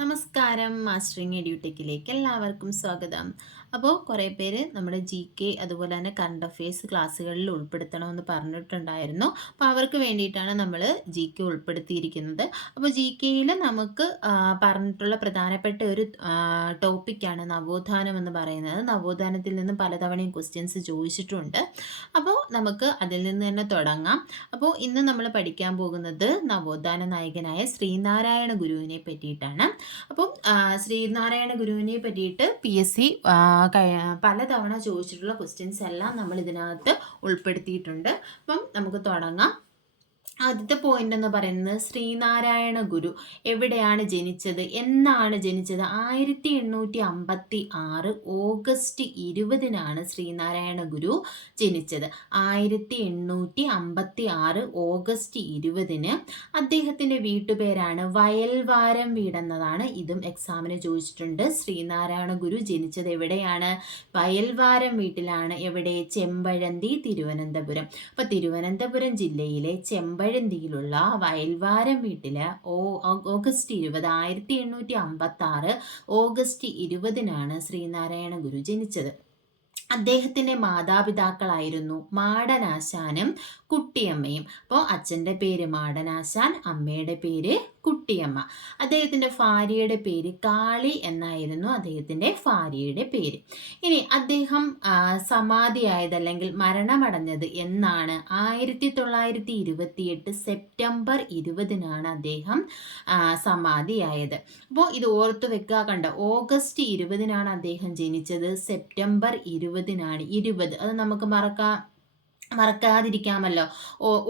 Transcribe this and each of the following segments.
നമസ്കാരം. മാസ്റ്ററിങ് എഡ്യൂടെക്കിലേക്ക് എല്ലാവർക്കും സ്വാഗതം. അപ്പോൾ കുറേ പേര് നമ്മുടെ GK അതുപോലെ തന്നെ കറണ്ട് അഫയേഴ്സ് ക്ലാസ്സുകളിൽ ഉൾപ്പെടുത്തണമെന്ന് പറഞ്ഞിട്ടുണ്ടായിരുന്നു. അപ്പോൾ അവർക്ക് വേണ്ടിയിട്ടാണ് നമ്മൾ GK ഉൾപ്പെടുത്തിയിരിക്കുന്നത്. അപ്പോൾ GKയിൽ നമുക്ക് പറഞ്ഞിട്ടുള്ള പ്രധാനപ്പെട്ട ഒരു ടോപ്പിക്കാണ് നവോത്ഥാനം എന്ന് പറയുന്നത്. നവോത്ഥാനത്തിൽ നിന്ന് പലതവണയും ക്വസ്റ്റ്യൻസ് ചോദിച്ചിട്ടുണ്ട്. അപ്പോൾ നമുക്ക് അതിൽ നിന്ന് തന്നെ തുടങ്ങാം. അപ്പോൾ ഇന്ന് നമ്മൾ പഠിക്കാൻ പോകുന്നത് നവോത്ഥാന നായകനായ ശ്രീനാരായണ ഗുരുവിനെ പറ്റിയിട്ടാണ്. അപ്പം ശ്രീനാരായണ ഗുരുവിനെ പറ്റിയിട്ട് PSC പലതവണ ചോദിച്ചിട്ടുള്ള ക്വസ്റ്റ്യൻസ് എല്ലാം നമ്മൾ ഇതിനകത്ത് ഉൾപ്പെടുത്തിയിട്ടുണ്ട്. അപ്പം നമുക്ക് തുടങ്ങാം. ആദ്യത്തെ പോയിന്റ് എന്ന് പറയുന്നത് ശ്രീനാരായണ ഗുരു എവിടെയാണ് ജനിച്ചത്, എന്നാണ് ജനിച്ചത്? 1856 ഓഗസ്റ്റ് 20 ശ്രീനാരായണ ഗുരു ജനിച്ചത്. 1856 ഓഗസ്റ്റ് 20 അദ്ദേഹത്തിൻ്റെ വീട്ടുപേരാണ് വയൽവാരം വീടെന്നതാണ്. ഇതും എക്സാമിന് ചോദിച്ചിട്ടുണ്ട്. ശ്രീനാരായണ ഗുരു ജനിച്ചത് എവിടെയാണ്? വയൽവാരം വീട്ടിലാണ്. എവിടെ? ചെമ്പഴന്തി, തിരുവനന്തപുരം. അപ്പോൾ തിരുവനന്തപുരം ജില്ലയിലെ ചെമ്പഴന്തിയിലുള്ള വയൽവാരം വീട്ടില് ഓഗസ്റ്റ് 20 1856 ഓഗസ്റ്റ് 20 ശ്രീനാരായണ ഗുരു ജനിച്ചത്. അദ്ദേഹത്തിൻ്റെ മാതാപിതാക്കളായിരുന്നു മാടനാശാനും കുട്ടിയമ്മയും. അപ്പോൾ അച്ഛൻ്റെ പേര് മാടനാശാൻ, അമ്മയുടെ പേര് കുട്ടിയമ്മ. അദ്ദേഹത്തിൻ്റെ ഭാര്യയുടെ പേര് കാളി എന്നായിരുന്നു അദ്ദേഹത്തിൻ്റെ ഭാര്യയുടെ പേര്. ഇനി അദ്ദേഹം സമാധിയായത് അല്ലെങ്കിൽ മരണമടഞ്ഞത് എന്നാണ്? 1928 സെപ്റ്റംബർ 20 അദ്ദേഹം സമാധിയായത്. അപ്പോൾ ഇത് ഓർത്തു വെക്കുക. കണ്ട, ഓഗസ്റ്റ് 20 അദ്ദേഹം ജനിച്ചത്, സെപ്റ്റംബർ 20 അത് നമുക്ക് മറക്കാതിരിക്കാമല്ലോ.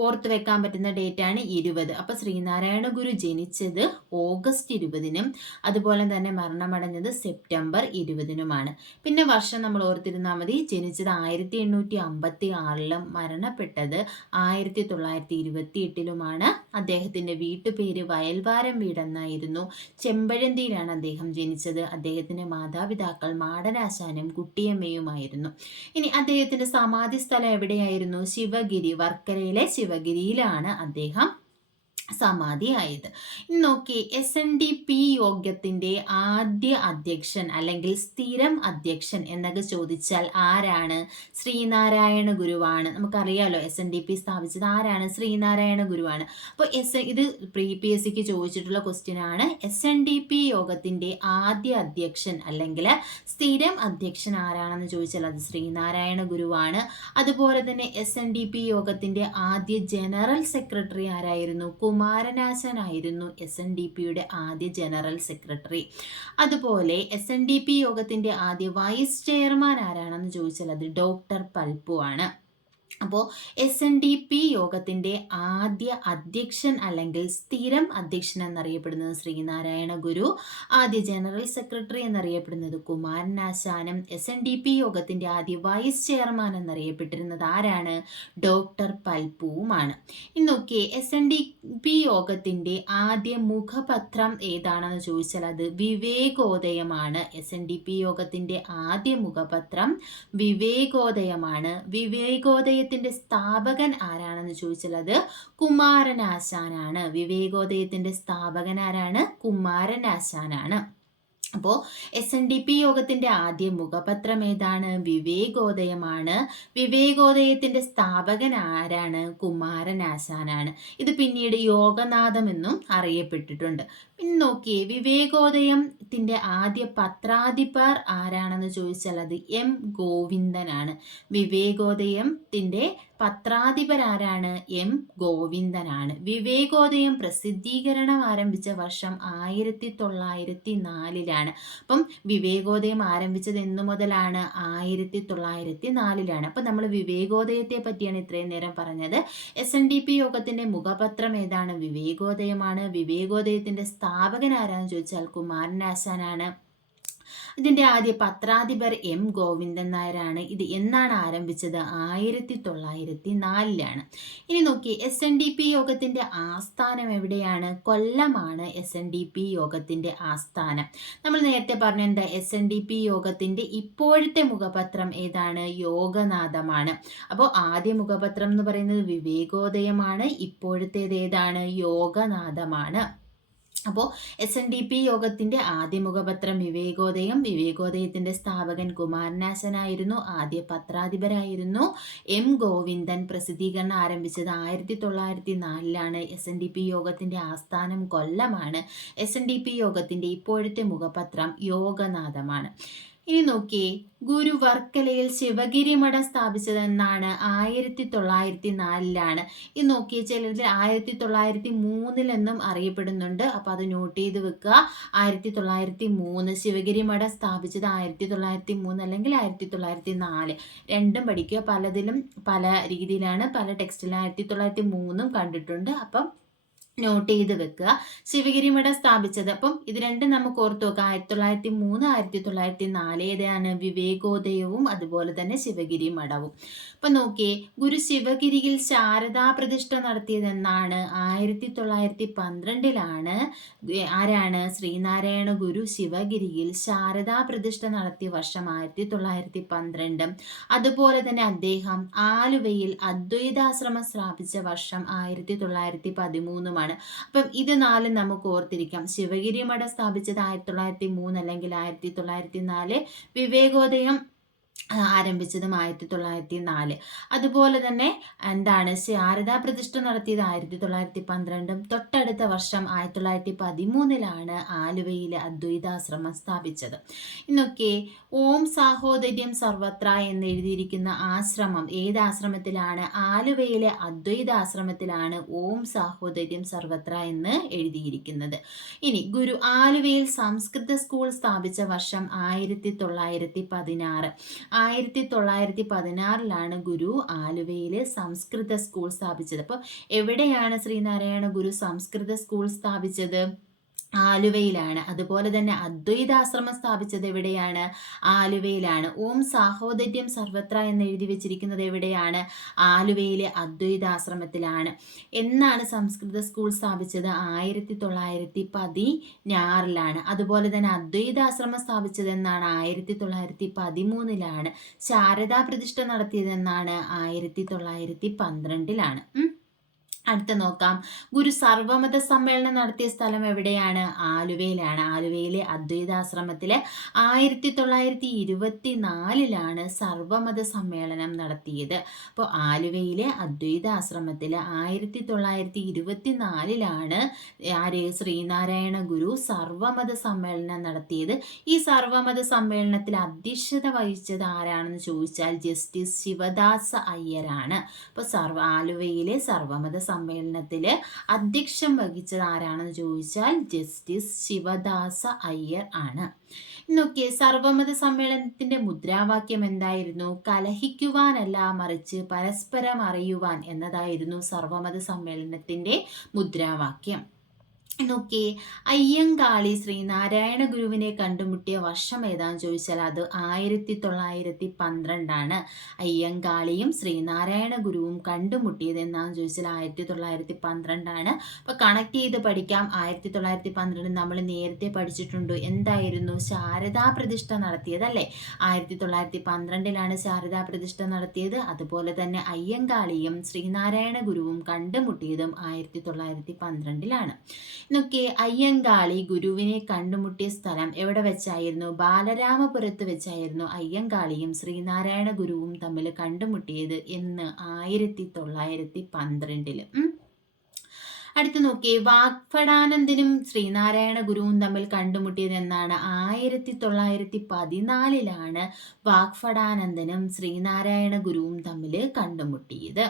ഓർത്ത് വെക്കാൻ പറ്റുന്ന ഡേറ്റാണ് 20. അപ്പോൾ ശ്രീനാരായണ ഗുരു ജനിച്ചത് ഓഗസ്റ്റ് 20 അതുപോലെ തന്നെ മരണമടഞ്ഞത് സെപ്റ്റംബർ 20 പിന്നെ വർഷം നമ്മൾ ഓർത്തിരുന്നാൽ മതി. ജനിച്ചത് 1856 മരണപ്പെട്ടത് 1928 അദ്ദേഹത്തിൻ്റെ വീട്ടുപേര് വയൽവാരം വീടെന്നായിരുന്നു. ചെമ്പഴന്തിയിലാണ് അദ്ദേഹം ജനിച്ചത്. അദ്ദേഹത്തിൻ്റെ മാതാപിതാക്കൾ മാടനാശാനും കുട്ടിയമ്മയുമായിരുന്നു. ഇനി അദ്ദേഹത്തിൻ്റെ സമാധി സ്ഥലം എവിടെയായിരുന്നു? ശിവഗിരി, വർക്കലയിലെ ശിവഗിരിയിലാണ് അദ്ദേഹം സമാധിയായത്. ഇനി നോക്കി, SNDP യോഗത്തിന്റെ ആദ്യ അധ്യക്ഷൻ അല്ലെങ്കിൽ സ്ഥിരം അധ്യക്ഷൻ എന്നൊക്കെ ചോദിച്ചാൽ ആരാണ്? ശ്രീനാരായണ ഗുരുവാണ്. നമുക്കറിയാലോ SNDP സ്ഥാപിച്ചത് ആരാണ്? ശ്രീനാരായണ ഗുരുവാണ്. അപ്പോൾ ഇത് PSCക്ക് ചോദിച്ചിട്ടുള്ള ക്വസ്റ്റ്യൻ ആണ്. SNDP യോഗത്തിന്റെ ആദ്യ അധ്യക്ഷൻ അല്ലെങ്കിൽ സ്ഥിരം അധ്യക്ഷൻ ആരാണെന്ന് ചോദിച്ചാൽ അത് ശ്രീനാരായണ ഗുരുവാണ്. അതുപോലെ തന്നെ SNDP യോഗത്തിന്റെ ആദ്യ ജനറൽ സെക്രട്ടറി ആരായിരുന്നു? കുമാരനാശാനായിരുന്നു SNDPയുടെ ആദ്യ ജനറൽ സെക്രട്ടറി. അതുപോലെ SNDP യോഗത്തിന്റെ ആദ്യ വൈസ് ചെയർമാൻ ആരാണെന്ന് ചോദിച്ചാൽ അത് ഡോക്ടർ പൽപ്പു ആണ്. അപ്പോൾ SNDP യോഗത്തിന്റെ ആദ്യ അധ്യക്ഷൻ അല്ലെങ്കിൽ സ്ഥിരം അധ്യക്ഷൻ എന്നറിയപ്പെടുന്നത് ശ്രീനാരായണ ഗുരു. ആദ്യ ജനറൽ സെക്രട്ടറി എന്നറിയപ്പെടുന്നത് കുമാരനാശാനും. SNDP യോഗത്തിന്റെ ആദ്യ വൈസ് ചെയർമാൻ എന്നറിയപ്പെട്ടിരുന്നത് ആരാണ്? ഡോക്ടർ പൽപ്പുവുമാണ്. ഇനി നോക്കിയേ, SNDP യോഗത്തിന്റെ ആദ്യ മുഖപത്രം ഏതാണെന്ന് ചോദിച്ചാൽ അത് വിവേകോദയമാണ്. SNDP യോഗത്തിന്റെ ആദ്യ മുഖപത്രം വിവേകോദയമാണ്. വിവേകോദയത്തിന്റെ സ്ഥാപകൻ ആരാണെന്ന് ചോദിച്ചാൽ അത് കുമാരനാശാനാണ്. വിവേകോദയത്തിന്റെ സ്ഥാപകൻ ആരാണ്? കുമാരനാശാനാണ്. അപ്പോൾ SNDP യോഗത്തിന്റെ ആദ്യ മുഖപത്രം ഏതാണ്? വിവേകോദയമാണ്. വിവേകോദയത്തിന്റെ സ്ഥാപകൻ ആരാണ്? കുമാരനാശാനാണ്. ഇത് പിന്നീട് യോഗനാഥം എന്നും അറിയപ്പെട്ടിട്ടുണ്ട്. പിന്നെ നോക്കിയേ, വിവേകോദയത്തിന്റെ ആദ്യ പത്രാധിപർ ആരാണെന്ന് ചോദിച്ചാൽ അത് M ഗോവിന്ദനാണ്. വിവേകോദയത്തിന്റെ പത്രാധിപരാരാണ്? M ഗോവിന്ദനാണ്. വിവേകോദയം പ്രസിദ്ധീകരണം ആരംഭിച്ച വർഷം 1904 അപ്പം വിവേകോദയം ആരംഭിച്ചത് എന്നു മുതലാണ്? 1904. അപ്പം നമ്മൾ വിവേകോദയത്തെ പറ്റിയാണ് ഇത്രയും നേരം പറഞ്ഞത്. SNDP യോഗത്തിന്റെ മുഖപത്രം ഏതാണ്? വിവേകോദയമാണ്. വിവേകോദയത്തിന്റെ സ്ഥാപകൻ ആരാന്ന് ചോദിച്ചാൽ കുമാരനാശാനാണ്. ഇതിന്റെ ആദ്യ പത്രാധിപർ M ഗോവിന്ദൻ നായരാണ്. ഇത് എന്നാണ് ആരംഭിച്ചത്? 1904. ഇനി നോക്കി, SNDP യോഗത്തിന്റെ ആസ്ഥാനം എവിടെയാണ്? കൊല്ലമാണ് SNDP യോഗത്തിന്റെ ആസ്ഥാനം. നമ്മൾ നേരത്തെ പറഞ്ഞ എന്താ? SNDP യോഗത്തിന്റെ ഇപ്പോഴത്തെ മുഖപത്രം ഏതാണ്? യോഗനാഥമാണ്. അപ്പോൾ ആദ്യ മുഖപത്രം എന്ന് പറയുന്നത് വിവേകോദയമാണ്. ഇപ്പോഴത്തേത് ഏതാണ്? യോഗനാഥമാണ്. അപ്പോൾ SNDP യോഗത്തിന്റെ ആദ്യ മുഖപത്രം വിവേകോദയം. വിവേകോദയത്തിന്റെ സ്ഥാപകൻ കുമാരനാശനായിരുന്നു. ആദ്യ പത്രാധിപരായിരുന്നു ഗോവിന്ദൻ. പ്രസിദ്ധീകരണം ആരംഭിച്ചത് 1904 SNDP യോഗത്തിന്റെ ആസ്ഥാനം കൊല്ലമാണ്. SNDP യോഗത്തിന്റെ ഇപ്പോഴത്തെ മുഖപത്രം യോഗനാഥമാണ്. ഇനി നോക്കിയേ, ഗുരു വർക്കലയിൽ ശിവഗിരി മഠം സ്ഥാപിച്ചതെന്നാണ്? 1904. ഇത് നോക്കിയ ചിലർ 1903 എന്നും അറിയപ്പെടുന്നുണ്ട്. അപ്പൊ അത് നോട്ട് ചെയ്ത് വെക്കുക. 1903 ശിവഗിരി മഠം സ്ഥാപിച്ചത് 1903 അല്ലെങ്കിൽ 1904, രണ്ടും പഠിക്കുക. പലതിലും പല രീതിയിലാണ്, പല ടെക്സ്റ്റിലും 1903 കണ്ടിട്ടുണ്ട്. അപ്പം നോട്ട് ചെയ്ത് വെക്കുക. ശിവഗിരി മഠം സ്ഥാപിച്ചത്, അപ്പം ഇത് രണ്ടും നമുക്ക് ഓർത്ത് വെക്കാം. 1903, 1904 ഏതാണ്? വിവേകോദയവും അതുപോലെ തന്നെ ശിവഗിരി മഠവും. അപ്പൊ നോക്കിയേ, ഗുരു ശിവഗിരിയിൽ ശാരദാ പ്രതിഷ്ഠ നടത്തിയതെന്നാണ്? 1912. ആരാണ്? ശ്രീനാരായണ ഗുരു ശിവഗിരിയിൽ ശാരദാ പ്രതിഷ്ഠ നടത്തിയ വർഷം 1912. അതുപോലെ തന്നെ അദ്ദേഹം ആലുവയിൽ അദ്വൈതാശ്രമം സ്ഥാപിച്ച വർഷം 1913. അപ്പം ഇത് നാലും നമുക്ക് ഓർത്തിരിക്കാം. ശിവഗിരി മഠം സ്ഥാപിച്ചത് 1903 അല്ലെങ്കിൽ 1904. വിവേകോദയം ആരംഭിച്ചതും 1904. അതുപോലെ തന്നെ എന്താണ്? ശാരദാ പ്രതിഷ്ഠ നടത്തിയത് 1912. തൊട്ടടുത്ത വർഷം 1913 ആലുവയിലെ അദ്വൈതാശ്രമം സ്ഥാപിച്ചത്. ഇന്നൊക്കെ ഓം സാഹോദര്യം സർവത്ര എന്ന് എഴുതിയിരിക്കുന്ന ആശ്രമം ഏത് ആശ്രമത്തിലാണ്? ആലുവയിലെ അദ്വൈതാശ്രമത്തിലാണ് ഓം സാഹോദര്യം സർവത്ര എന്ന് എഴുതിയിരിക്കുന്നത്. ഇനി ഗുരു ആലുവയിൽ സംസ്കൃത സ്കൂൾ സ്ഥാപിച്ച വർഷം 1916. 1916 ഗുരു ആലുവയിൽ സംസ്കൃത സ്കൂൾ സ്ഥാപിച്ചത്. അപ്പോൾ എവിടെയാണ് ശ്രീനാരായണ ഗുരു സംസ്കൃത സ്കൂൾ സ്ഥാപിച്ചത്? ആലുവയിലാണ്. അതുപോലെ തന്നെ അദ്വൈതാശ്രമം സ്ഥാപിച്ചത് എവിടെയാണ്? ആലുവയിലാണ്. ഓം സാഹോദര്യം സർവത്ര എന്ന് എഴുതി വെച്ചിരിക്കുന്നത് എവിടെയാണ്? ആലുവയിലെ അദ്വൈതാശ്രമത്തിലാണ്. എന്നാണ് സംസ്കൃത സ്കൂൾ സ്ഥാപിച്ചത്? 1916. അതുപോലെ തന്നെ അദ്വൈതാശ്രമം സ്ഥാപിച്ചത് എന്നാണ്? 1913. ശാരദാ പ്രതിഷ്ഠ നടത്തിയത് എന്നാണ്? 1912. അടുത്ത നോക്കാം. ഗുരു സർവമത സമ്മേളനം നടത്തിയ സ്ഥലം എവിടെയാണ്? ആലുവയിലാണ്. ആലുവയിലെ അദ്വൈതാശ്രമത്തിലെ 1924 സർവമത സമ്മേളനം നടത്തിയത്. അപ്പോൾ ആലുവയിലെ അദ്വൈതാശ്രമത്തിൽ 1924 ആര്? ശ്രീനാരായണ ഗുരു സർവമത സമ്മേളനം നടത്തിയത്. ഈ സർവമത സമ്മേളനത്തിൽ അധ്യക്ഷത വഹിച്ചത് ആരാണെന്ന് ചോദിച്ചാൽ ജസ്റ്റിസ് ശിവദാസ അയ്യരാണ്. അപ്പോൾ ആലുവയിലെ സർവമത സമ്മേളനത്തിൽ അധ്യക്ഷം വഹിച്ചത് ആരാണെന്ന് ചോദിച്ചാൽ ജസ്റ്റിസ് ശിവദാസ അയ്യർ ആണ്. നോക്കിയേ, സർവമത സമ്മേളനത്തിന്റെ മുദ്രാവാക്യം എന്തായിരുന്നു? കലഹിക്കുവാനല്ല, മറിച്ച് പരസ്പരം അറിയുവാൻ എന്നതായിരുന്നു സർവമത സമ്മേളനത്തിന്റെ മുദ്രാവാക്യം. നോക്കിയേ, അയ്യങ്കാളി ശ്രീനാരായണ ഗുരുവിനെ കണ്ടുമുട്ടിയ വർഷം ഏതാന്ന് ചോദിച്ചാൽ അത് 1912. അയ്യങ്കാളിയും ശ്രീനാരായണ ഗുരുവും കണ്ടുമുട്ടിയത് എന്നാന്ന് ചോദിച്ചാൽ 1912. അപ്പൊ കണക്ട് ചെയ്ത് പഠിക്കാം. 1912 നമ്മൾ നേരത്തെ പഠിച്ചിട്ടുണ്ട്. എന്തായിരുന്നു? ശാരദാ പ്രതിഷ്ഠ നടത്തിയതല്ലേ? 1912 ശാരദാ പ്രതിഷ്ഠ നടത്തിയത്. അതുപോലെ തന്നെ അയ്യങ്കാളിയും ശ്രീനാരായണ ഗുരുവും കണ്ടുമുട്ടിയതും 1912. നോക്കി, അയ്യങ്കാളി ഗുരുവിനെ കണ്ടുമുട്ടിയ സ്ഥലം എവിടെ വെച്ചായിരുന്നു? ബാലരാമപുരത്ത് വെച്ചായിരുന്നു അയ്യങ്കാളിയും ശ്രീനാരായണ ഗുരുവും തമ്മിൽ കണ്ടുമുട്ടിയത് എന്ന്? 1912. അടുത്ത് നോക്കിയേ, വാഗ്ഭടാനന്ദനും ശ്രീനാരായണ ഗുരുവും തമ്മിൽ കണ്ടുമുട്ടിയത് എന്നാണ്? 1914 വാഗ്ഭടാനന്ദനും ശ്രീനാരായണ ഗുരുവും തമ്മിൽ കണ്ടുമുട്ടിയത്.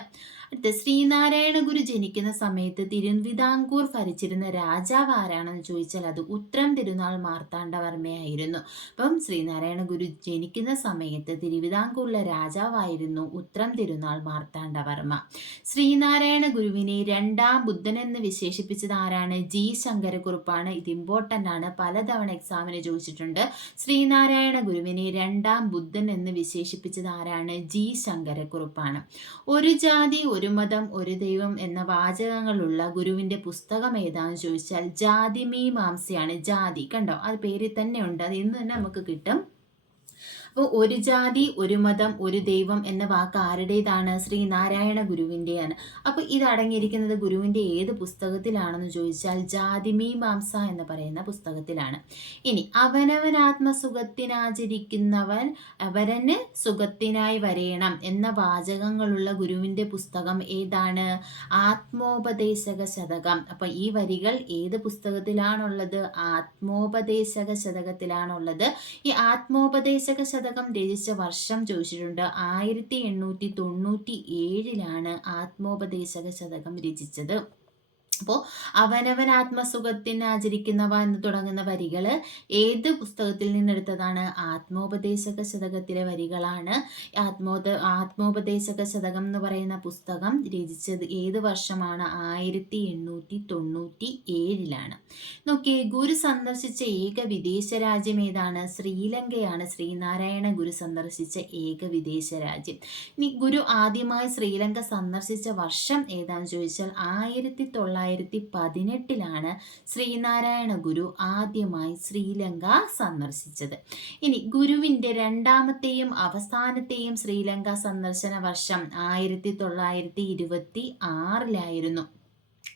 അടുത്ത, ശ്രീനാരായണ ഗുരു ജനിക്കുന്ന സമയത്ത് തിരുവിതാംകൂർ ഭരിച്ചിരുന്ന രാജാവ് ആരാണെന്ന് ചോദിച്ചാൽ അത് ഉത്രം തിരുനാൾ മാർത്താണ്ഡവർമ്മയായിരുന്നു. അപ്പം ശ്രീനാരായണ ഗുരു ജനിക്കുന്ന സമയത്ത് തിരുവിതാംകൂറിലെ രാജാവായിരുന്നു ഉത്രം തിരുനാൾ മാർത്താണ്ഡവർമ്മ. ശ്രീനാരായണ ഗുരുവിനെ രണ്ടാം ബുദ്ധൻ എന്ന് വിശേഷിപ്പിച്ചത് ആരാണ്? ജി ശങ്കരക്കുറുപ്പാണ്. ഇത് ഇമ്പോർട്ടൻ്റ് ആണ്, പലതവണ എക്സാമിന് ചോദിച്ചിട്ടുണ്ട്. ശ്രീനാരായണ ഗുരുവിനെ രണ്ടാം ബുദ്ധൻ എന്ന് വിശേഷിപ്പിച്ചത് ആരാണ്? ജി ശങ്കരക്കുറുപ്പാണ്. ഒരു ജാതി ഒരു മതം ഒരു ദൈവം എന്ന വാചകങ്ങളുള്ള ഗുരുവിന്റെ പുസ്തകം ഏതാന്ന് ചോദിച്ചാൽ ജാതി മീമാംസയാണ്. ജാതി കണ്ടോ, അത് പേരിൽ തന്നെ ഉണ്ട്, അത് ഇന്ന് തന്നെ നമുക്ക് കിട്ടും. അപ്പോൾ ഒരു ജാതി ഒരു മതം ഒരു ദൈവം എന്ന വാക്ക് ആരുടേതാണ്? ശ്രീനാരായണ ഗുരുവിൻ്റെയാണ്. അപ്പോൾ ഇത് അടങ്ങിയിരിക്കുന്നത് ഗുരുവിൻ്റെ ഏത് പുസ്തകത്തിലാണെന്ന് ചോദിച്ചാൽ ജാതിമീമാംസ എന്ന് പറയുന്ന പുസ്തകത്തിലാണ്. ഇനി അവനവൻ ആത്മസുഖത്തിനാചരിക്കുന്നവൻ അവരന് സുഖത്തിനായി വരേണം എന്ന വാചകങ്ങളുള്ള ഗുരുവിൻ്റെ പുസ്തകം ഏതാണ്? ആത്മോപദേശക ശതകം. അപ്പോൾ ഈ വരികൾ ഏത് പുസ്തകത്തിലാണുള്ളത്? ആത്മോപദേശക ശതകത്തിലാണുള്ളത്. ഈ ആത്മോപദേശക ശതകം രചിച്ച വർഷം ചോദിച്ചിട്ടുണ്ട്. 1897 ആത്മോപദേശക ശതകം രചിച്ചത്. അപ്പോൾ അവനവൻ ആത്മസുഖത്തിന് ആചരിക്കുന്നവ എന്ന് തുടങ്ങുന്ന വരികൾ ഏത് പുസ്തകത്തിൽ നിന്നെടുത്തതാണ്? ആത്മോപദേശക ശതകത്തിലെ വരികളാണ്. ആത്മോപദേശക ശതകം എന്ന് പറയുന്ന പുസ്തകം രചിച്ചത് ഏത് വർഷമാണ്? 1897. നോക്കിയേ, ഗുരു സന്ദർശിച്ച ഏക വിദേശ രാജ്യം ഏതാണ്? ശ്രീലങ്കയാണ്. ശ്രീനാരായണ ഗുരു സന്ദർശിച്ച ഏക വിദേശ രാജ്യം. ഇനി ഗുരു ആദ്യമായി ശ്രീലങ്ക സന്ദർശിച്ച വർഷം ഏതാണെന്ന് ചോദിച്ചാൽ 1918 ശ്രീനാരായണ ഗുരു ആദ്യമായി ശ്രീലങ്ക സന്ദർശിച്ചത്. ഇനി ഗുരുവിൻ്റെ രണ്ടാമത്തെയും അവസാനത്തെയും ശ്രീലങ്ക സന്ദർശന വർഷം 1926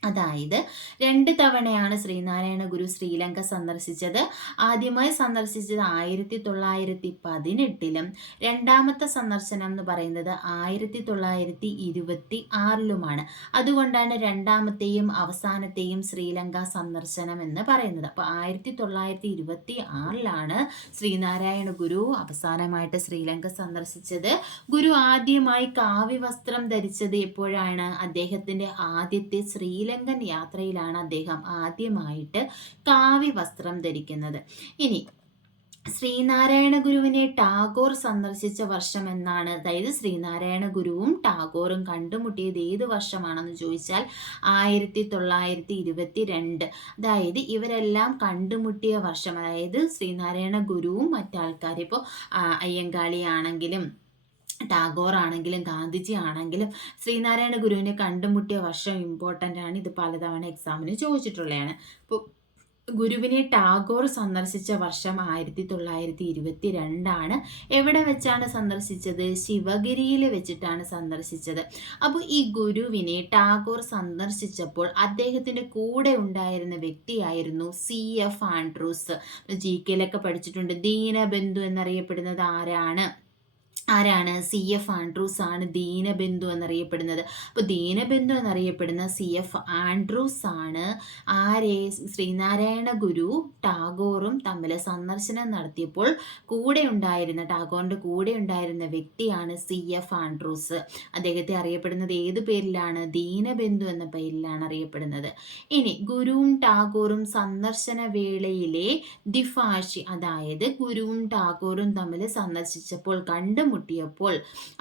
അതായത് 2 തവണയാണ് ശ്രീനാരായണ ഗുരു ശ്രീലങ്ക സന്ദർശിച്ചത്. ആദ്യമായി സന്ദർശിച്ചത് 1918 രണ്ടാമത്തെ സന്ദർശനം എന്ന് പറയുന്നത് 1926 അതുകൊണ്ടാണ് രണ്ടാമത്തെയും അവസാനത്തെയും ശ്രീലങ്ക സന്ദർശനം എന്ന് പറയുന്നത്. അപ്പോൾ 1926 ശ്രീനാരായണ ഗുരു അവസാനമായിട്ട് ശ്രീലങ്ക സന്ദർശിച്ചത്. ഗുരു ആദ്യമായി കാവ്യവസ്ത്രം ധരിച്ചത് എപ്പോഴാണ്? അദ്ദേഹത്തിൻ്റെ ആദ്യത്തെ ശ്രീലങ്കൻ യാത്രയിലാണ് അദ്ദേഹം ആദ്യമായിട്ട് കാവ്യവസ്ത്രം ധരിക്കുന്നത്. ഇനി ശ്രീനാരായണ ഗുരുവിനെ ടാഗോർ സന്ദർശിച്ച വർഷം എന്നാണ്? അതായത് ശ്രീനാരായണ ഗുരുവും ടാഗോറും കണ്ടുമുട്ടിയത് ഏത് വർഷമാണെന്ന് ചോദിച്ചാൽ 1922. അതായത് ഇവരെല്ലാം കണ്ടുമുട്ടിയ വർഷം, അതായത് ശ്രീനാരായണ ഗുരുവും മറ്റാൾക്കാരും, ഇപ്പോൾ അയ്യങ്കാളി ആണെങ്കിലും ടാഗോർ ആണെങ്കിലും ഗാന്ധിജി ആണെങ്കിലും ശ്രീനാരായണ ഗുരുവിനെ കണ്ടുമുട്ടിയ വർഷം ഇമ്പോർട്ടൻ്റ് ആണ്. ഇത് പലതവണ എക്സാമിന് ചോദിച്ചിട്ടുള്ളതാണ്. ഇപ്പോൾ ഗുരുവിനെ ടാഗോർ സന്ദർശിച്ച വർഷം 1922. എവിടെ വെച്ചാണ് സന്ദർശിച്ചത്? ശിവഗിരിയിൽ വെച്ചിട്ടാണ് സന്ദർശിച്ചത്. അപ്പോൾ ഈ ഗുരുവിനെ ടാഗോർ സന്ദർശിച്ചപ്പോൾ അദ്ദേഹത്തിൻ്റെ കൂടെ ഉണ്ടായിരുന്ന വ്യക്തിയായിരുന്നു CF ആൻഡ്രൂസ്. GK-ലൊക്കെ പഠിച്ചിട്ടുണ്ട്. ദീനബന്ധു എന്നറിയപ്പെടുന്നത് ആരാണ്? CF ആൻഡ്രൂസ് ആണ് ദീനബന്ധു എന്നറിയപ്പെടുന്നത്. അപ്പോൾ ദീനബന്ധു എന്നറിയപ്പെടുന്ന CF ആൻഡ്രൂസ് ആണ് ശ്രീനാരായണ ഗുരു ടാഗോറും തമ്മിൽ സന്ദർശനം നടത്തിയപ്പോൾ ടാഗോറിൻ്റെ കൂടെ ഉണ്ടായിരുന്ന വ്യക്തിയാണ് CF ആൻഡ്രൂസ്. അദ്ദേഹത്തെ അറിയപ്പെടുന്നത് ഏത് പേരിലാണ്? ദീനബന്ധു എന്ന പേരിലാണ് അറിയപ്പെടുന്നത്. ഇനി ഗുരുവും ടാഗോറും സന്ദർശന വേളയിലെ ദ്വിഭാഷി, അതായത് ഗുരുവും ടാഗോറും തമ്മിൽ സന്ദർശിച്ചപ്പോൾ കണ്ടുമുട്ടിയപ്പോൾ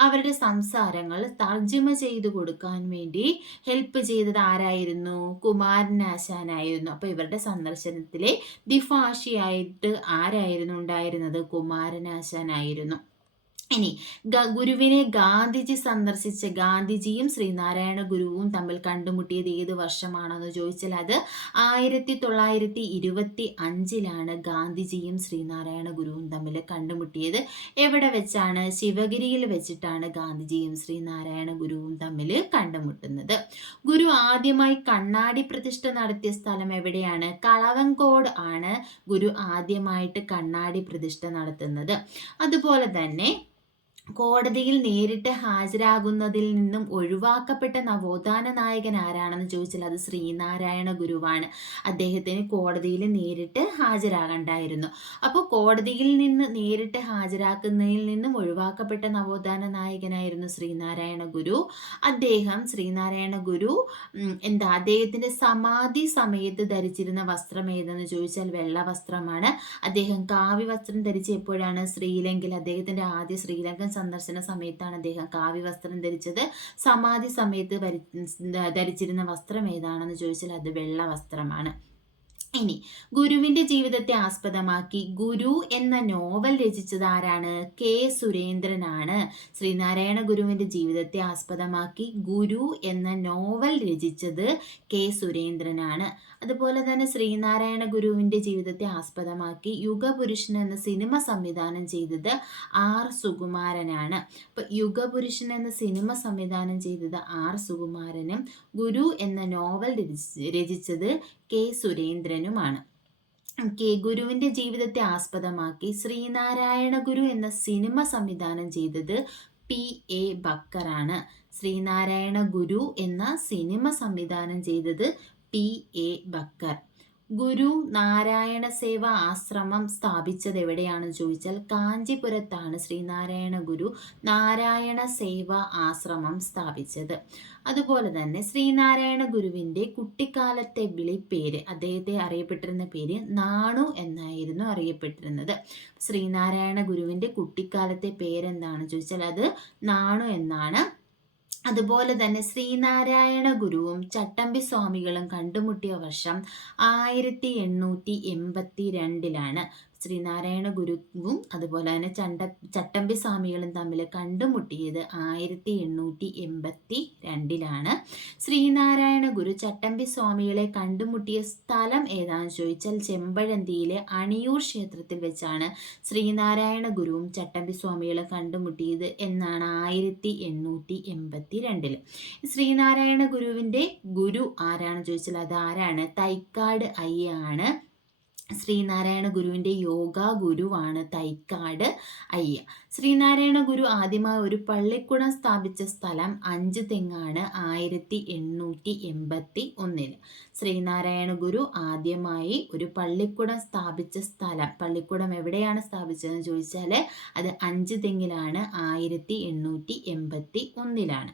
അവരുടെ സംസാരങ്ങൾ തർജ്ജമ ചെയ്തു കൊടുക്കാൻ വേണ്ടി ഹെൽപ്പ് ചെയ്തത് ആരായിരുന്നു? കുമാരനാശാനായിരുന്നു. അപ്പോൾ ഇവരുടെ സന്ദർശനത്തിലെ ദ്വിഭാഷിയായിട്ട് ആരായിരുന്നു ഉണ്ടായിരുന്നത്? കുമാരനാശാനായിരുന്നു. ഇനി ഗുരുവിനെ ഗാന്ധിജി സന്ദർശിച്ച ഗാന്ധിജിയും ശ്രീനാരായണ ഗുരുവും തമ്മിൽ കണ്ടുമുട്ടിയത് ഏത് വർഷമാണെന്ന് ചോദിച്ചാൽ അത് 1925 ഗാന്ധിജിയും ശ്രീനാരായണ ഗുരുവും തമ്മിൽ കണ്ടുമുട്ടിയത്. എവിടെ വെച്ചാണ്? ശിവഗിരിയിൽ വെച്ചിട്ടാണ് ഗാന്ധിജിയും ശ്രീനാരായണ ഗുരുവും തമ്മിൽ കണ്ടുമുട്ടുന്നത്. ഗുരു ആദ്യമായി കണ്ണാടി പ്രതിഷ്ഠ നടത്തിയ സ്ഥലം എവിടെയാണ്? കളവങ്കോട് ആണ് ഗുരു ആദ്യമായിട്ട് കണ്ണാടി പ്രതിഷ്ഠ നടത്തുന്നത്. അതുപോലെ തന്നെ കോടതിയിൽ നേരിട്ട് ഹാജരാകുന്നതിൽ നിന്നും ഒഴിവാക്കപ്പെട്ട നവോത്ഥാന നായകൻ ആരാണെന്ന് ചോദിച്ചാൽ അത് ശ്രീനാരായണ ഗുരുവാണ്. അദ്ദേഹത്തിന് കോടതിയിൽ നേരിട്ട് ഹാജരാകണ്ടായിരുന്നു. അപ്പോൾ കോടതിയിൽ നിന്ന് നേരിട്ട് ഹാജരാക്കുന്നതിൽ നിന്നും ഒഴിവാക്കപ്പെട്ട നവോത്ഥാന നായകനായിരുന്നു ശ്രീനാരായണ ഗുരു. ശ്രീനാരായണ ഗുരു അദ്ദേഹത്തിൻ്റെ സമാധി സമയത്ത് ധരിച്ചിരുന്ന വസ്ത്രം ഏതെന്ന് ചോദിച്ചാൽ വെള്ള വസ്ത്രമാണ്. അദ്ദേഹം കാവ്യവസ്ത്രം ധരിച്ച എപ്പോഴാണ്? ശ്രീലങ്കയിൽ. അദ്ദേഹത്തിൻ്റെ ആദ്യ ശ്രീലങ്കൻ സന്ദർശന സമയത്താണ് അദ്ദേഹം കാവ്യവസ്ത്രം ധരിച്ചത്. സമാധി സമയത്ത് ധരിച്ചിരുന്ന വസ്ത്രം ഏതാണെന്ന് ചോദിച്ചാൽ അത് വെള്ള വസ്ത്രമാണ്. ഇനി ഗുരുവിന്റെ ജീവിതത്തെ ആസ്പദമാക്കി ഗുരു എന്ന നോവൽ രചിച്ചത് ആരാണ്? K. സുരേന്ദ്രനാണ്. ശ്രീനാരായണ ഗുരുവിന്റെ ജീവിതത്തെ ആസ്പദമാക്കി ഗുരു എന്ന നോവൽ രചിച്ചത് K. സുരേന്ദ്രനാണ്. അതുപോലെ തന്നെ ശ്രീനാരായണ ഗുരുവിൻ്റെ ജീവിതത്തെ ആസ്പദമാക്കി യുഗപുരുഷൻ എന്ന സിനിമ സംവിധാനം ചെയ്തത് ആർ സുകുമാരനാണ്. അപ്പോൾ യുഗപുരുഷൻ എന്ന സിനിമ സംവിധാനം ചെയ്തത് ആർ സുകുമാരനും ഗുരു എന്ന നോവൽ രചിച്ചത് കെ സുരേന്ദ്രനുമാണ്. ഗുരുവിൻ്റെ ജീവിതത്തെ ആസ്പദമാക്കി ശ്രീനാരായണ ഗുരു എന്ന സിനിമ സംവിധാനം ചെയ്തത് പി എ ബക്കറാണ്. ശ്രീനാരായണ ഗുരു എന്ന സിനിമ സംവിധാനം ചെയ്തത് പി എ ബക്കർ. ഗുരു നാരായണ സേവ ആശ്രമം സ്ഥാപിച്ചത് എവിടെയാണെന്ന് ചോദിച്ചാൽ കാഞ്ചീപുരത്താണ് ശ്രീനാരായണ ഗുരു നാരായണ സേവ ആശ്രമം സ്ഥാപിച്ചത്. അതുപോലെ തന്നെ ശ്രീനാരായണ ഗുരുവിൻ്റെ കുട്ടിക്കാലത്തെ വിളിപ്പേര്, അദ്ദേഹത്തെ അറിയപ്പെട്ടിരുന്ന പേര് നാണു എന്നായിരുന്നു അറിയപ്പെട്ടിരുന്നത്. ശ്രീനാരായണ ഗുരുവിൻ്റെ കുട്ടിക്കാലത്തെ പേരെന്താണെന്ന് ചോദിച്ചാൽ അത് നാണു എന്നാണ്. അതുപോലെ തന്നെ ശ്രീനാരായണ ഗുരുവും ചട്ടമ്പി സ്വാമികളും കണ്ടുമുട്ടിയ വർഷം 1882 ശ്രീനാരായണ ഗുരുവും അതുപോലെ തന്നെ ചട്ടമ്പി സ്വാമികളും തമ്മിൽ കണ്ടുമുട്ടിയത് 1882 ശ്രീനാരായണ ഗുരു ചട്ടമ്പി സ്വാമികളെ കണ്ടുമുട്ടിയ സ്ഥലം ഏതാണെന്ന് ചോദിച്ചാൽ ചെമ്പഴന്തിയിലെ അണിയൂർ ക്ഷേത്രത്തിൽ വെച്ചാണ് ശ്രീനാരായണ ഗുരുവും ചട്ടമ്പി സ്വാമികളെ കണ്ടുമുട്ടിയത് എന്നാണ് 1882. ശ്രീനാരായണ ഗുരുവിൻ്റെ ഗുരു ആരാണെന്ന് ചോദിച്ചാൽ അത് ആരാണ്? തൈക്കാട് അയ്യാണ്. ശ്രീനാരായണ ഗുരുവിൻ്റെ യോഗ ഗുരുവാണ് തൈക്കാട് അയ്യ. ശ്രീനാരായണ ഗുരു ആദ്യമായി ഒരു പള്ളിക്കുടം സ്ഥാപിച്ച സ്ഥലം 5 തെങ്ങാണ് 1881. ശ്രീനാരായണ ഗുരു ആദ്യമായി ഒരു പള്ളിക്കുടം സ്ഥാപിച്ച സ്ഥലം, പള്ളിക്കുടം എവിടെയാണ് സ്ഥാപിച്ചതെന്ന് ചോദിച്ചാൽ അത് 5 തെങ്ങിലാണ് 1881.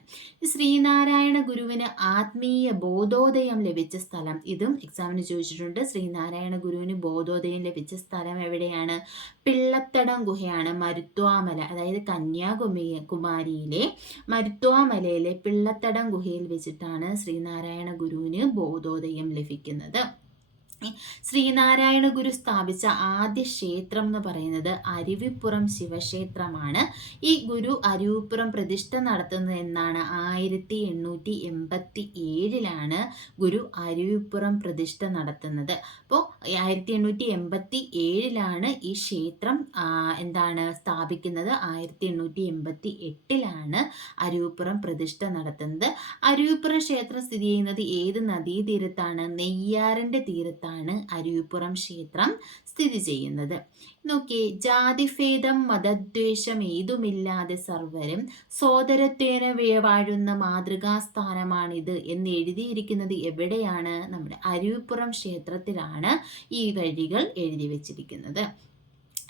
ശ്രീനാരായണ ഗുരുവിന് ആത്മീയ ബോധോദയം ലഭിച്ച സ്ഥലം, ഇതും എക്സാമിന് ചോദിച്ചിട്ടുണ്ട്. ശ്രീനാരായണ ഗുരുവിന് ബോധോദയം ലഭിച്ച സ്ഥലം എവിടെയാണ്? പിള്ളത്തടം ഗുഹയാണ്. മരുത്വാമല, അതായത് കന്യാകുമാരിയിലെ മരുത്വാമലയിലെ പിള്ളത്തടം ഗുഹയിൽ വെച്ചിട്ടാണ് ശ്രീനാരായണ ഗുരുവിന് ബോധോദയം ലഭിക്കുന്നത്. ശ്രീനാരായണ ഗുരു സ്ഥാപിച്ച ആദ്യ ക്ഷേത്രം എന്ന് പറയുന്നത് അരുവിപ്പുറം ശിവക്ഷേത്രമാണ്. ഈ ഗുരു അരുവിപ്പുറം പ്രതിഷ്ഠ നടത്തുന്നത് എന്നാണ് 1887 ഗുരു അരുവിപ്പുറം പ്രതിഷ്ഠ നടത്തുന്നത്. അപ്പോൾ 1887 ഈ ക്ഷേത്രം എന്താണ് സ്ഥാപിക്കുന്നത്. 1888 അരുവിപ്പുറം പ്രതിഷ്ഠ നടത്തുന്നത്. അരുവിപ്പുറം ക്ഷേത്രം സ്ഥിതി ചെയ്യുന്നത് ഏത് നദീതീരത്താണ്? നെയ്യാറിൻ്റെ തീരത്താണ് അരുവിപ്പുറം ക്ഷേത്രം സ്ഥിതി ചെയ്യുന്നത്. നോക്കിയേ, ജാതിഭേദം മതദ്വേഷം ഏതുമില്ലാതെ സർവരും സോദരത്വേന വാഴുന്ന മാതൃകാസ്ഥാനമാണിത് എന്ന് എഴുതിയിരിക്കുന്നത് എവിടെയാണ്? നമ്മുടെ അരുവിപ്പുറം ക്ഷേത്രത്തിലാണ് ഈ വരികൾ എഴുതി വച്ചിരിക്കുന്നത്.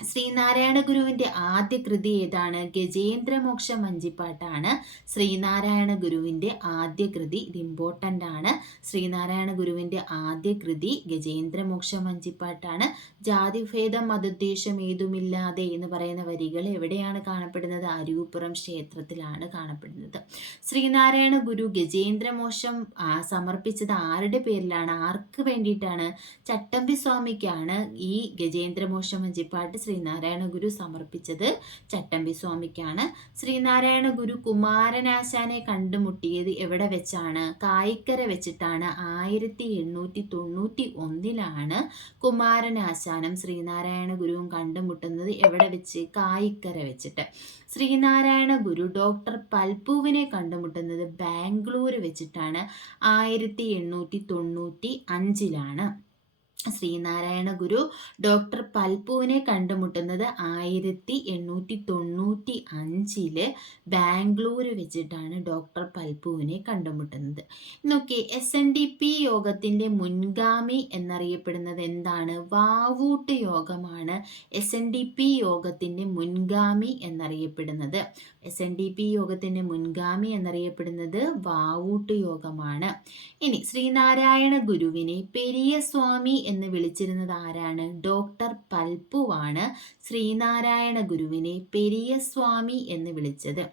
ശ്രീനാരായണ ഗുരുവിൻ്റെ ആദ്യ കൃതി ഏതാണ്? ഗജേന്ദ്രമോക്ഷ വഞ്ചിപ്പാട്ടാണ് ശ്രീനാരായണ ഗുരുവിൻ്റെ ആദ്യ കൃതി. ഇത് ഇമ്പോർട്ടൻ്റ് ആണ്. ശ്രീനാരായണ ഗുരുവിൻ്റെ ആദ്യ കൃതി ഗജേന്ദ്രമോക്ഷ വഞ്ചിപ്പാട്ടാണ്. ജാതിഭേദം മതദ്വേഷം ഏതുമില്ലാതെ എന്ന് പറയുന്ന വരികൾ എവിടെയാണ് കാണപ്പെടുന്നത്? അരുവിപ്പുറം ക്ഷേത്രത്തിലാണ് കാണപ്പെടുന്നത്. ശ്രീനാരായണ ഗുരു ഗജേന്ദ്രമോക്ഷം സമർപ്പിച്ചത് ആരുടെ പേരിലാണ്? ആർക്ക് വേണ്ടിയിട്ടാണ്? ചട്ടമ്പി സ്വാമിക്കാണ് ഈ ഗജേന്ദ്രമോക്ഷ വഞ്ചിപ്പാട്ട് ശ്രീനാരായണ ഗുരു സമർപ്പിച്ചത് ചട്ടമ്പി സ്വാമിക്കാണ്. ശ്രീനാരായണ ഗുരു കുമാരനാശാനെ കണ്ടുമുട്ടിയത് എവിടെ വെച്ചാണ്? കായിക്കര വെച്ചിട്ടാണ്. 1891 കുമാരനാശാനും ശ്രീനാരായണ ഗുരുവും കണ്ടുമുട്ടുന്നത് എവിടെ വെച്ച്? കായിക്കര വെച്ചിട്ട്. ശ്രീനാരായണ ഗുരു ഡോക്ടർ പൽപുവിനെ കണ്ടുമുട്ടുന്നത് ബാംഗ്ലൂർ വെച്ചിട്ടാണ്. 1895 ശ്രീനാരായണ ഗുരു ഡോക്ടർ പൽപുവിനെ കണ്ടുമുട്ടുന്നത് 1895 ബാംഗ്ലൂർ വെച്ചിട്ടാണ് ഡോക്ടർ പൽപുവിനെ കണ്ടുമുട്ടുന്നത്. നോക്കി, SNDP യോഗത്തിൻ്റെ മുൻഗാമി എന്നറിയപ്പെടുന്നത് എന്താണ്? വാവൂട്ട് യോഗമാണ് SNDP യോഗത്തിൻ്റെ മുൻഗാമി എന്നറിയപ്പെടുന്നത്. SNDP യോഗത്തിൻ്റെ മുൻഗാമി എന്നറിയപ്പെടുന്നത് വാവൂട്ട് യോഗമാണ്. ഇനി ശ്രീനാരായണ ഗുരുവിനെ പെരിയ സ്വാമി എന്ന് വിളിച്ചിരുന്നത് ആരാണ്? ഡോക്ടർ പൽപുവാണ് ശ്രീനാരായണ ഗുരുവിനെ പെരിയ സ്വാമി എന്ന് വിളിച്ചത്.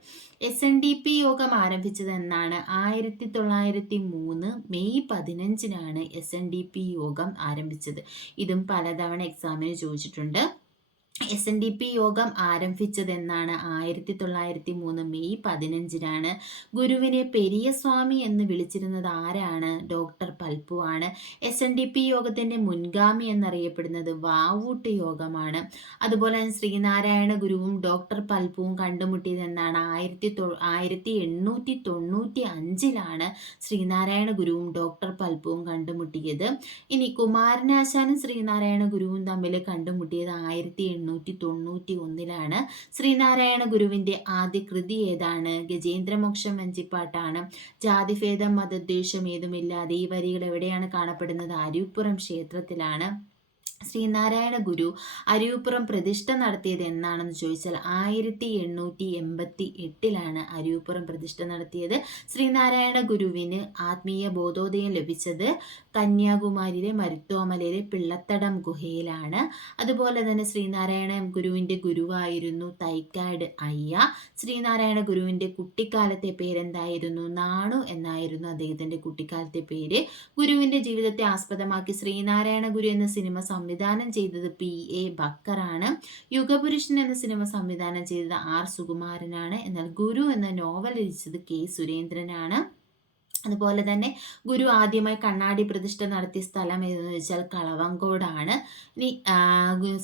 SNDP യോഗം ആരംഭിച്ചത് എന്നാണ്? 1903 മെയ് 15 SNDP യോഗം ആരംഭിച്ചത്. ഇതും പലതവണ എക്സാമിന് ചോദിച്ചിട്ടുണ്ട്. SNDP യോഗം ആരംഭിച്ചതെന്നാണ്? 1903 മെയ് 15-നാണ്. ഗുരുവിനെ പെരിയസ്വാമി എന്ന് വിളിച്ചിരുന്നത് ആരാണ്? ഡോക്ടർ പൽപ്പു ആണ്. SNDP യോഗത്തിന്റെ മുൻഗാമി എന്നറിയപ്പെടുന്നത് വാവൂട്ട് യോഗമാണ്. അതുപോലെ തന്നെ ശ്രീനാരായണ ഗുരുവും ഡോക്ടർ പൽപ്പുവും കണ്ടുമുട്ടിയതെന്നാണ്? 1895-ലാണ് ശ്രീനാരായണ ഗുരുവും ഡോക്ടർ പൽപ്പുവും കണ്ടുമുട്ടിയത്. ഇനി കുമാരനാശാനും ശ്രീനാരായണ ഗുരുവും തമ്മിൽ കണ്ടുമുട്ടിയത് 1891-ലാണ്. ശ്രീനാരായണ ഗുരുവിന്റെ ആദ്യ കൃതി ഏതാണ്? ഗജേന്ദ്രമോക്ഷം വഞ്ചിപ്പാട്ടാണ്. ജാതിഭേദം മതദ്വേഷം ഏതുമില്ലാതെ ഈ വരികൾ എവിടെയാണ് കാണപ്പെടുന്നത്? അരുവിപ്പുറം ക്ഷേത്രത്തിലാണ്. ശ്രീനാരായണ ഗുരു അരുവിപ്പുറം പ്രതിഷ്ഠ നടത്തിയത് എന്നാണെന്ന് ചോദിച്ചാൽ 1888-ലാണ് അരുവിപ്പുറം പ്രതിഷ്ഠ നടത്തിയത്. ശ്രീനാരായണ ഗുരുവിന് ആത്മീയ ബോധോദയം ലഭിച്ചത് കന്യാകുമാരിയിലെ മരുത്വാമലയിലെ പിള്ളത്തടം ഗുഹയിലാണ്. അതുപോലെ തന്നെ ശ്രീനാരായണ ഗുരുവിന്റെ ഗുരുവായിരുന്നു തൈക്കാട് അയ്യ. ശ്രീനാരായണ ഗുരുവിന്റെ കുട്ടിക്കാലത്തെ പേരെന്തായിരുന്നു? നാണു എന്നായിരുന്നു അദ്ദേഹത്തിന്റെ കുട്ടിക്കാലത്തെ പേര്. ഗുരുവിന്റെ ജീവിതത്തെ ആസ്പദമാക്കി ശ്രീനാരായണ ഗുരു എന്ന സിനിമ സംവിധാനം ചെയ്തത് P.A. ബക്കറാണ്. യുഗപുരുഷൻ എന്ന സിനിമ സംവിധാനം ചെയ്തത് R. സുകുമാരനാണ്. എന്നാൽ ഗുരു എന്ന നോവൽ രചിച്ചത് K. സുരേന്ദ്രനാണ്. അതുപോലെ തന്നെ ഗുരു ആദ്യമായി കണ്ണാടി പ്രതിഷ്ഠ നടത്തിയ സ്ഥലം ഏതെന്ന് വെച്ചാൽ കളവങ്കോടാണ്. ഇനി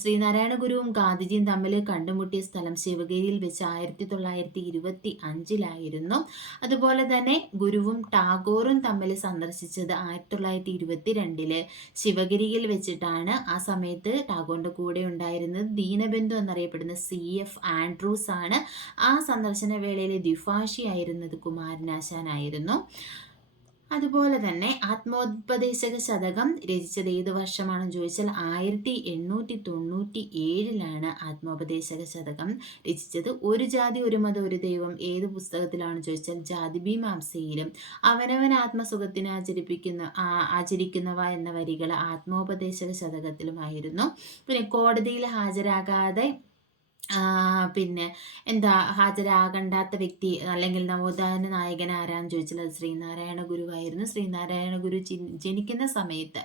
ശ്രീനാരായണ ഗുരുവും ഗാന്ധിജിയും തമ്മിൽ കണ്ടുമുട്ടിയ സ്ഥലം ശിവഗിരിയിൽ വെച്ച് 1925-ലായിരുന്നു. അതുപോലെ തന്നെ ഗുരുവും ടാഗോറും തമ്മിൽ സന്ദർശിച്ചത് 1922 ശിവഗിരിയിൽ വെച്ചിട്ടാണ്. ആ സമയത്ത് ടാഗോറിന്റെ കൂടെ ഉണ്ടായിരുന്നത് ദീനബന്ധു എന്നറിയപ്പെടുന്ന CF ആൻഡ്രൂസ് ആണ്. ആ സന്ദർശന വേളയിലെ ദ്വിഭാഷിയായിരുന്നത് കുമാരനാശാനായിരുന്നു. അതുപോലെ തന്നെ ആത്മോപദേശക ശതകം രചിച്ചത് ഏത് വർഷമാണെന്ന് ചോദിച്ചാൽ 1897-ലാണ് ആത്മോപദേശക ശതകം രചിച്ചത്. ഒരു ജാതി ഒരു മതം ഒരു ദൈവം ഏത് പുസ്തകത്തിലാണെന്ന് ചോദിച്ചാൽ ജാതിമീമാംസയിലും. അവനവൻ ആത്മസുഖത്തിന് ആചരിക്കുന്നവ എന്ന വരികൾ ആത്മോപദേശക ശതകത്തിലുമായിരുന്നു. പിന്നെ കോടതിയിൽ ഹാജരാകാതെ പിന്നെ ഹാജരാകണ്ടാത്ത വ്യക്തി അല്ലെങ്കിൽ നവോത്ഥാന നായകൻ ആരാന്ന് ചോദിച്ചാൽ അത് ശ്രീനാരായണ ഗുരുവായിരുന്നു. ശ്രീനാരായണ ഗുരു ജനിക്കുന്ന സമയത്ത്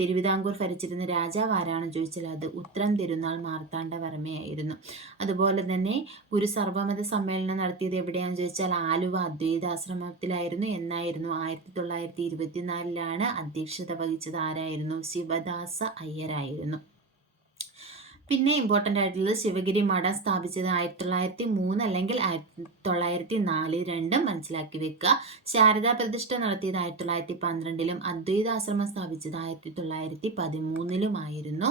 തിരുവിതാംകൂർ ഭരിച്ചിരുന്ന രാജാവ് ആരാണെന്ന് ചോദിച്ചാൽ അത് ഉത്രം തിരുനാൾ മാർത്താണ്ഡവർമ്മയായിരുന്നു. അതുപോലെ തന്നെ ഗുരു സർവമത സമ്മേളനം നടത്തിയത് എവിടെയാണെന്ന് ചോദിച്ചാൽ ആലുവ അദ്വൈതാശ്രമത്തിലായിരുന്നു. എന്നായിരുന്നു? 1924-ലാണ്. അധ്യക്ഷത വഹിച്ചത് ആരായിരുന്നു? ശിവദാസ അയ്യരായിരുന്നു. പിന്നെ ഇമ്പോർട്ടൻ്റ് ആയിട്ടുള്ളത് ശിവഗിരി മഠം സ്ഥാപിച്ചത് 1903 അല്ലെങ്കിൽ 1904, രണ്ടും മനസ്സിലാക്കി വെക്കുക. ശാരദാ പ്രതിഷ്ഠ നടത്തിയത് 1912-ലും അദ്വൈതാശ്രമം സ്ഥാപിച്ചത് 1913-ലുമായിരുന്നു.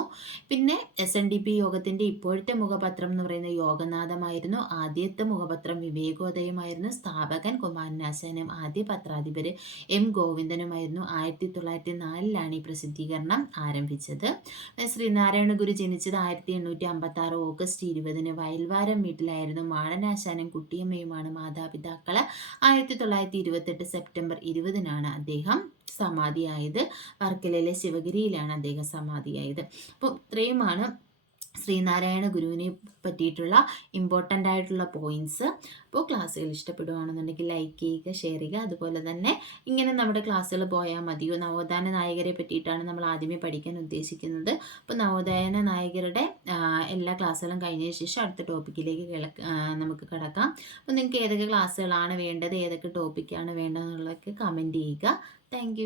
പിന്നെ SNDP യോഗത്തിന്റെ ഇപ്പോഴത്തെ മുഖപത്രം എന്ന് പറയുന്നത് യോഗനാഥമായിരുന്നു. ആദ്യത്തെ മുഖപത്രം വിവേകോദയമായിരുന്നു. സ്ഥാപകൻ കുമാരനാശാനും ആദ്യ പത്രാധിപര് M. ഗോവിന്ദനുമായിരുന്നു. 1904-ലാണ് ഈ പ്രസിദ്ധീകരണം ആരംഭിച്ചത്. ശ്രീനാരായണ ഗുരു ജനിച്ചത് 1856 ഓഗസ്റ്റ് 20-ന് വയൽവാരം വീട്ടിലായിരുന്നു. മാടനാശാനും കുട്ടിയമ്മയുമാണ് മാതാപിതാക്കള്. 1928 സെപ്റ്റംബർ 20-നാണ് അദ്ദേഹം സമാധിയായത്. വർക്കലയിലെ ശിവഗിരിയിലാണ് അദ്ദേഹം സമാധിയായത്. അപ്പോൾ ഇത്രയുമാണ് ശ്രീനാരായണ ഗുരുവിനെ പറ്റിയിട്ടുള്ള ഇമ്പോർട്ടൻ്റ് ആയിട്ടുള്ള പോയിന്റ്സ്. അപ്പോൾ ക്ലാസ്സുകൾ ഇഷ്ടപ്പെടുകയാണെന്നുണ്ടെങ്കിൽ ലൈക്ക് ചെയ്യുക, ഷെയർ ചെയ്യുക. അതുപോലെ തന്നെ ഇങ്ങനെ നമ്മുടെ ക്ലാസ്സുകൾ പോയാൽ മതിയോ? നവോത്ഥാന നായകരെ പറ്റിയിട്ടാണ് നമ്മൾ ആദ്യമേ പഠിക്കാൻ ഉദ്ദേശിക്കുന്നത്. അപ്പോൾ നവോത്ഥാന നായകരുടെ എല്ലാ ക്ലാസ്സുകളും കഴിഞ്ഞതിന് ശേഷം അടുത്ത ടോപ്പിക്കിലേക്ക് നമുക്ക് കിടക്കാം. അപ്പോൾ നിങ്ങൾക്ക് ഏതൊക്കെ ക്ലാസ്സുകളാണ് വേണ്ടത്, ഏതൊക്കെ ടോപ്പിക്കാണ് വേണ്ടതെന്നുള്ളതൊക്കെ കമൻറ്റ് ചെയ്യുക. താങ്ക്